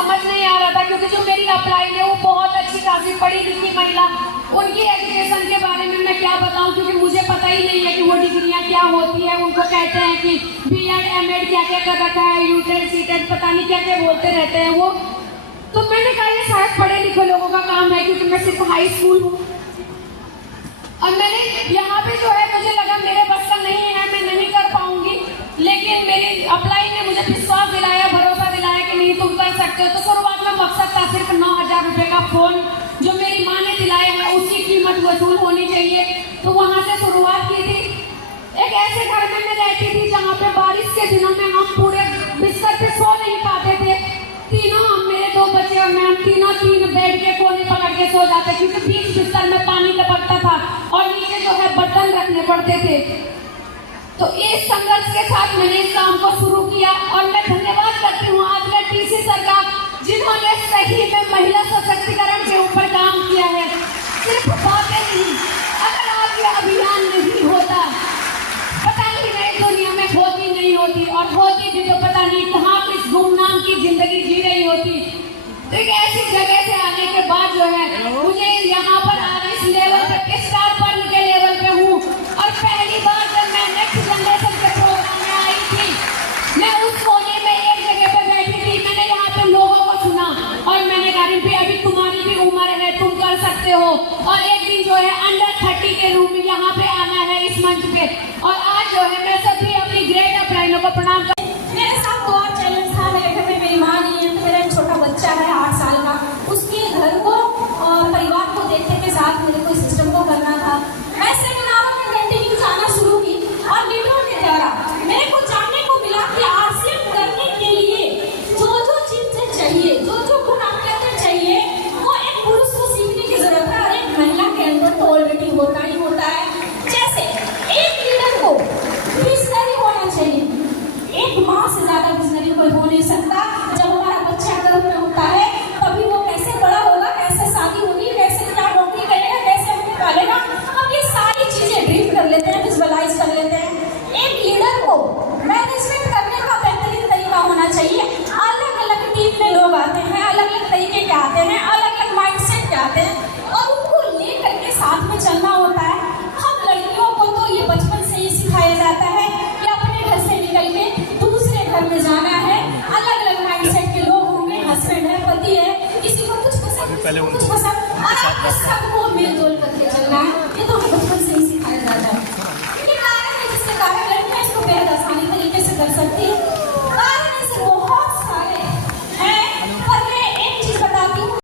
समझ नहीं आ रहा था, क्योंकि जो मेरी अपलाइन है वो बहुत अच्छी खासी पढ़ी लिखी महिला, उनकी एजुकेशन के बारे में मैं क्या बताऊं, क्योंकि मुझे पता ही नहीं है कि वो डिग्रियां क्या होती है। उनको कहते हैं कि बीएड एमएड क्या क्या कर रखा है, यूटेड सीटेड पता नहीं क्या क्या बोलते रहते हैं वो। तो मैंने कहा ये शायद पढ़े लिखे लोगों का काम है, क्योंकि मैं सिर्फ हाई स्कूल हूँ। और मैंने यहाँ पे जो है मुझे लगा मेरे बस का नहीं है, मैं नहीं कर पाऊंगी, लेकिन मेरी अप्लाई ने मुझे विश्वास दिलाया, भरोसा दिलाया कि नहीं तुम कर सकते हो। तो शुरुआत में मकसद था सिर्फ 9,000 रुपये का फोन जो मेरी माँ ने दिलाया है उसकी कीमत वसूल होनी चाहिए, तो वहाँ से शुरुआत की थी। एक ऐसे घर में मैं रहती थी जहाँ पे बारिश के दिनों में हम पूरे बिस्तर पे सो नहीं पाते थे, तीनों हम मेरे 2 बच्चे और मैं, हम तीनों 3 बेड के कोने पकड़ के सो जाते, क्योंकि बीच बिस्तर में पानी टपकता था और नीचे जो है बर्तन रखने पड़ते थे। तो इस संघर्ष के साथ मैंने इस काम को शुरू किया और मैं धन्यवाद करती हूँ आज मैं टीसी सर का, जिन्होंने सही में महिला सशक्तिकरण के ऊपर काम किया है। सिर्फ बातें नहीं, अगर आज ये अभियान नहीं होता पता नहीं मैं इस दुनिया में होती नहीं होती, और होती भी तो पता नहीं कहाँ किस गुमनाम की जिंदगी जी रही होती। तो एक ऐसी जगह से आने के बाद जो है मुझे यहाँ पर आज इस लेवल पे, स्टार पर्ल के लेवल पे हूँ। और पहली बार जब मैं नेक्स्ट जनरेशन के प्रोग्राम में आई थी, मैं उस कोने में एक जगह पे बैठी थी, मैंने यहाँ पे लोगों को सुना और मैंने कहा रिम्पी अभी तुम्हारी भी उम्र है, तुम कर सकते हो। और एक दिन जो है अंडर 30 के रूप में यहाँ पे आना है इस मंच पे। और आज जो है मैं सभी अपनी ग्रेट अपलाइनों को प्रणाम कर। मेरे साथ तो और चैलेंज था, मेरे घर में मेरी माँ नहीं है, तो मेरा एक छोटा बच्चा है 8 साल का, उसके घर को और परिवार को देखने के साथ मुझे कोई सिस्टम को करना था। मैं सेमिनारों में कंटिन्यू जाना शुरू की और वीडियो के द्वारा मेरे को जानने को मिला कि आरसीएम करने के लिए जो जो चीजें चाहिए, जो जो गुण आपके अंदर चाहिए, वो एक पुरुष को सीखने की जरूरत है और एक महिला के अंदर तो ऑलरेडी होता ही होता है। जैसे एक लीडर को विजनरी होना चाहिए, एक माँ से ज्यादा विजनरी कोई हो नहीं सकता। जब हमारा बच्चा गर्भ में होता है तभी वो कैसे बड़ा होगा, कैसे शादी होगी, कैसे क्या नौकरी करेगा, कैसे अपने पालेगा, हम ये सारी चीजें ड्रीम कर लेते हैं, विजुअलाइज कर लेते हैं। एक लीडर को मैनेजमेंट करने का बेहतरीन तरीका होना चाहिए। अलग अलग टीम में लोग आते हैं, अलग अलग तरीके के आते हैं, अलग अलग माइंडसेट के आते हैं और उनको लेकर के साथ में चलना होता है। हम लड़कियों को तो ये बचपन से ही सिखाया जाता है कि अपने घर से निकल के दूसरे घर में जाना है, अलग अलग माइंडसेट के लोग होंगे, हस्बैंड है, पति है, किसी को कुछ पसंद, कुछ पसंद, सबको मिलजुल करके चलना है। ये तो